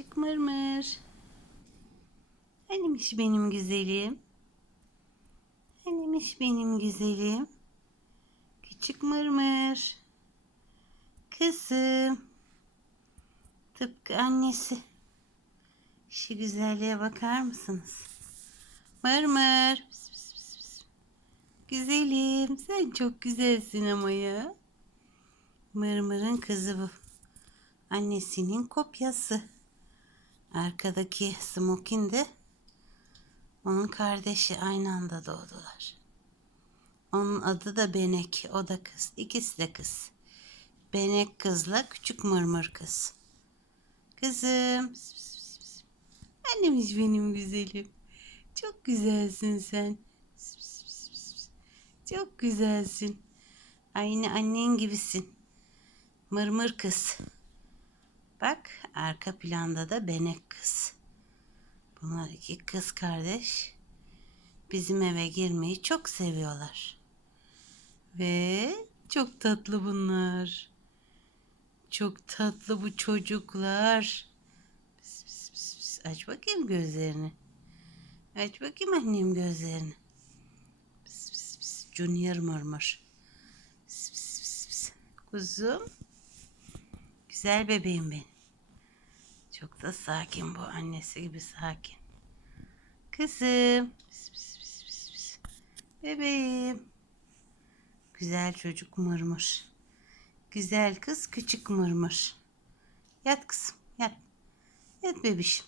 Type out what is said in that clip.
Küçük mırmır. Hanimiş benim güzelim. Hanimiş benim güzelim. Küçük mırmır. Kızım. Tıpkı annesi. Şu güzelliğe bakar mısınız? Mırmır. Pıs. Güzelim. Sen çok güzelsin ama ya. Mırmır'ın kızı bu. Annesinin kopyası. Arkadaki Smokin de onun kardeşi aynı anda doğdular. Onun adı da Benek. O da kız. İkisi de kız. Benek kızla küçük mırmır kız. Kızım. Annemiz benim güzelim. Çok güzelsin sen. Çok güzelsin. Aynı annen gibisin. Mırmır kız. Bak arka planda da Benek kız. Bunlar iki kız kardeş. Bizim eve girmeyi çok seviyorlar. Ve çok tatlı bunlar. Çok tatlı bu çocuklar. Pıs, pıs, pıs, pıs. Aç bakayım gözlerini. Aç bakayım annem gözlerini. Pıs, pıs, pıs. Junior mırmır. Pıs, pıs, pıs, pıs. Kuzum. Güzel bebeğim benim. Çok da sakin bu. Annesi gibi sakin. Kızım. Pıs, pıs, pıs, pıs, pıs. Bebeğim. Güzel çocuk mırmır. Güzel kız küçük mırmır. Yat kızım yat. Yat bebişim.